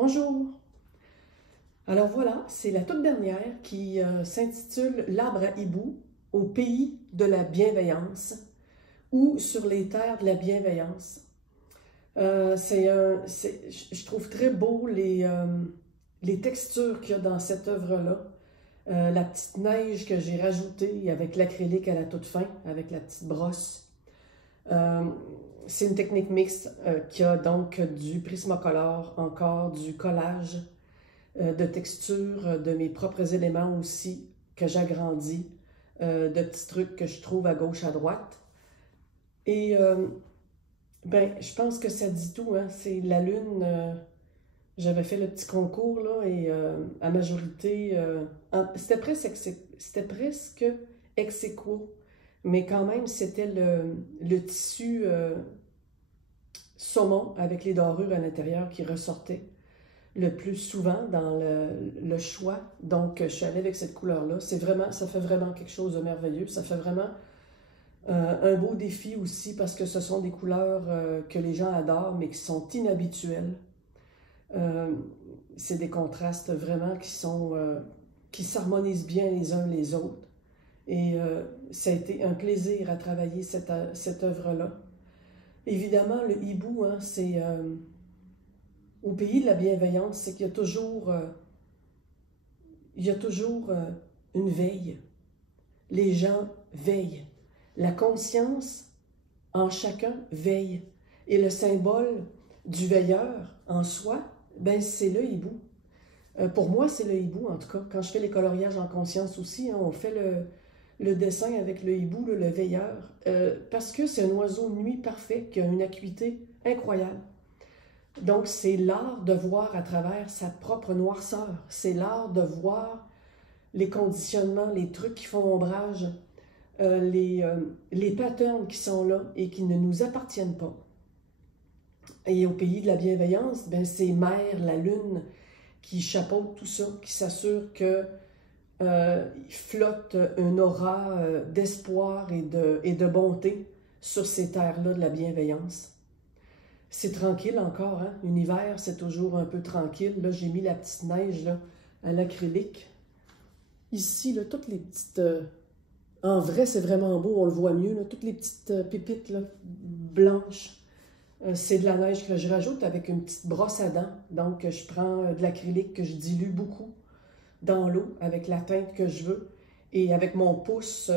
Bonjour! Alors voilà, c'est la toute dernière qui s'intitule L'arbre à hibou au pays de la bienveillance ou sur les terres de la bienveillance. Je trouve très beau les textures qu'il y a dans cette œuvre-là. La petite neige que j'ai rajoutée avec l'acrylique à la toute fin, avec la petite brosse. C'est une technique mixte qui a donc du Prismacolor, encore du collage de textures, de mes propres éléments aussi que j'agrandis, de petits trucs que je trouve à gauche, à droite. Et je pense que ça dit tout, hein? C'est la lune. J'avais fait le petit concours là et à majorité, c'était presque ex aequo, mais quand même c'était le tissu saumon avec les dorures à l'intérieur qui ressortait le plus souvent dans le choix. Donc, je suis allée avec cette couleur-là. Ça fait vraiment quelque chose de merveilleux. Ça fait vraiment un beau défi aussi parce que ce sont des couleurs que les gens adorent, mais qui sont inhabituelles. C'est des contrastes vraiment qui s'harmonisent bien les uns les autres. Et ça a été un plaisir à travailler cette œuvre-là. Évidemment, le hibou, hein, c'est... au pays de la bienveillance, c'est qu'il y a toujours, une veille. Les gens veillent. La conscience en chacun veille. Et le symbole du veilleur en soi, ben c'est le hibou. Pour moi, c'est le hibou, en tout cas. Quand je fais les coloriages en conscience aussi, hein, on fait le dessin avec le hibou, le veilleur, parce que c'est un oiseau de nuit parfait qui a une acuité incroyable. Donc, c'est l'art de voir à travers sa propre noirceur. C'est l'art de voir les conditionnements, les trucs qui font ombrage, les patterns qui sont là et qui ne nous appartiennent pas. Et au pays de la bienveillance, ben, c'est Mère, la Lune, qui chapeaute tout ça, qui s'assure que flotte une aura d'espoir et de bonté sur ces terres-là de la bienveillance. C'est tranquille encore, hein? L'hiver, c'est toujours un peu tranquille. Là, j'ai mis la petite neige là, à l'acrylique. Ici, là, toutes les petites... en vrai, c'est vraiment beau, on le voit mieux, là, toutes les petites pépites là, blanches. C'est de la neige que je rajoute avec une petite brosse à dents. Donc, je prends de l'acrylique que je dilue beaucoup dans l'eau avec la teinte que je veux. Et avec mon pouce,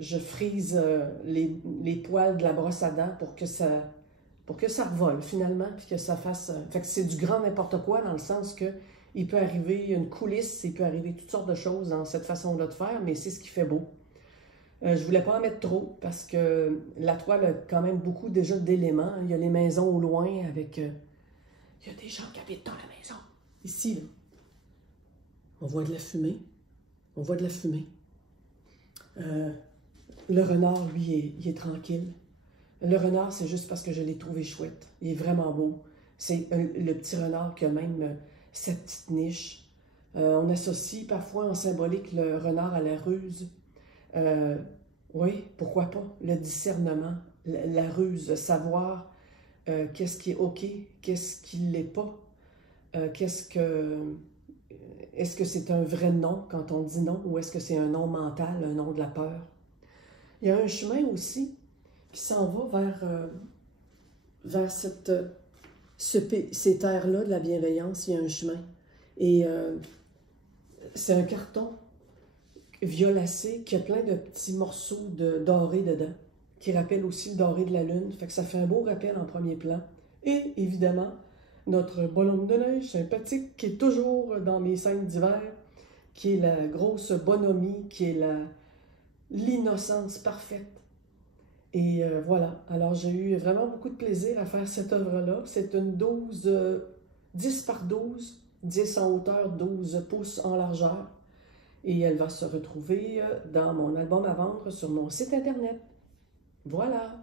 je frise les poils de la brosse à dents pour que ça revole finalement, puis que ça fasse... Fait que c'est du grand n'importe quoi dans le sens que il peut arriver une coulisse, il peut arriver toutes sortes de choses dans cette façon-là de faire, mais c'est ce qui fait beau. Je voulais pas en mettre trop parce que la toile a quand même beaucoup déjà d'éléments. Il y a les maisons au loin avec... il y a des gens qui habitent dans la maison. Ici, là, on voit de la fumée. On voit de la fumée. Le renard, lui, il est tranquille. Le renard, c'est juste parce que je l'ai trouvé chouette. Il est vraiment beau. C'est le petit renard qui a même cette petite niche. On associe parfois en symbolique le renard à la ruse. Oui, pourquoi pas? Le discernement, la ruse, savoir qu'est-ce qui est OK, qu'est-ce qui ne l'est pas. Est-ce que c'est un vrai non quand on dit non ou est-ce que c'est un non mental, un non de la peur? Il y a un chemin aussi qui s'en va vers ces terres-là de la bienveillance. Il y a un chemin. Et c'est un carton violacé qui a plein de petits morceaux de doré dedans, qui rappellent aussi le doré de la lune. Fait que ça fait un beau rappel en premier plan. Et évidemment, notre bonhomme de neige sympathique qui est toujours dans mes scènes d'hiver, qui est la grosse bonhomie, qui est l'innocence parfaite. Et voilà, alors j'ai eu vraiment beaucoup de plaisir à faire cette œuvre-là. C'est une 10 par 12, 10 en hauteur, 12 pouces en largeur. Et elle va se retrouver dans mon album à vendre sur mon site internet. Voilà!